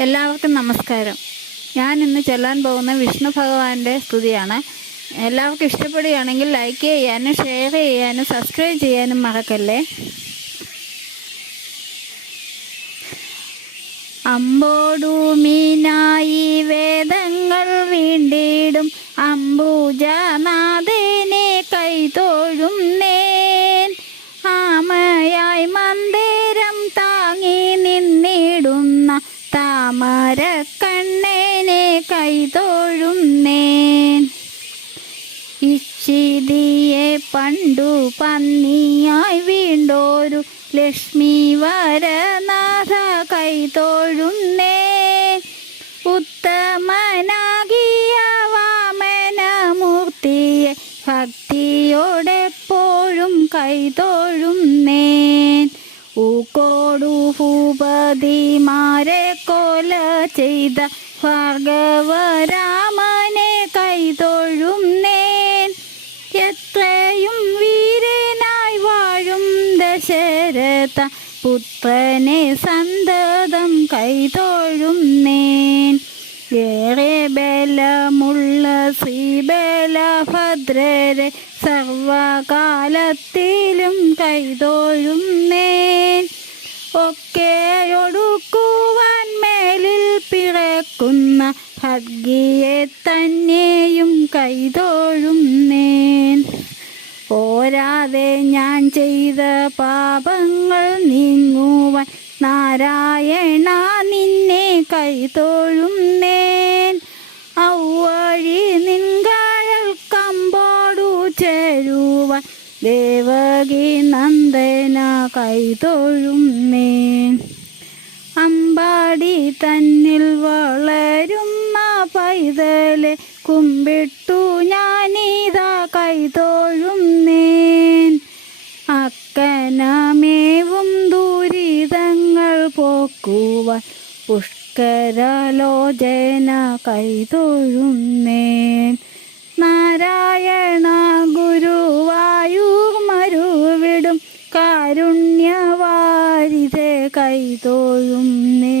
എല്ലാവർക്കും നമസ്കാരം. ഞാൻ ഇന്ന് ചൊല്ലാൻ പോകുന്ന വിഷ്ണു ഭഗവാന്റെ സ്തുതിയാണ്. എല്ലാവർക്കും ഇഷ്ടപ്പെടുകയാണെങ്കിൽ ലൈക്ക് ചെയ്യാനും ഷെയർ ചെയ്യാനും സബ്സ്ക്രൈബ് ചെയ്യാനും മറക്കല്ലേ? അമ്പോടു മീനായി താമര കണ്ണനെ കൈതൊഴും നേൻ ഇച്ചിതിയെ പണ്ടു പന്നിയായി വീണ്ടോരു ലക്ഷ്മി വരനാഥ കൈതൊഴുന്നേ ഉത്തമനാകിയ വാമനമൂർത്തിയെ ഭക്തിയോടെപ്പോഴും കൈതൊഴുന്നേൻ. ഊക്കോടു ഭൂപതിമാരെ കൊല ചെയ്ത ഭാർഗവരാമനെ കൈതൊഴുന്നേൻ എത്രയും വീരനായി വാഴും ദശരഥ പുത്രനെ സന്തതം കൈതൊഴും നേൻ. ഏറെ ബലമുള്ള ശ്രീബലഭദ്രരെ സർവകാലത്തിലും കൈതൊഴുന്നേൻ ഒക്കെ ഒടുക്കുവാൻ മേലിൽ പിറക്കുന്ന ഭഗിയെ തന്നെയും കൈതോഴുന്നേൻ. പോരാതെ ഞാൻ ചെയ്ത പാപങ്ങൾ നീങ്ങുവാൻ നാരായണ നിന്നെ കൈതോഴുന്നേൻ. ഔവഴി നിൻകാഴൽ കമ്പോടു ചേരുവാൻ ദേവകി നന്ദന കൈതൊഴുന്നേ. അമ്പാടി തന്നിൽ വളരുന്ന പൈതലെ കുമ്പിട്ടു ഞാനീതാ കൈതൊഴുന്നേൻ. അക്കനമേവും ദുരിതങ്ങൾ പോക്കുവാൻ പുഷ്കരലോചന കൈതൊഴുന്നേൻ. നാരായണ കാരുണ്യവാരിതെ കൈതോയും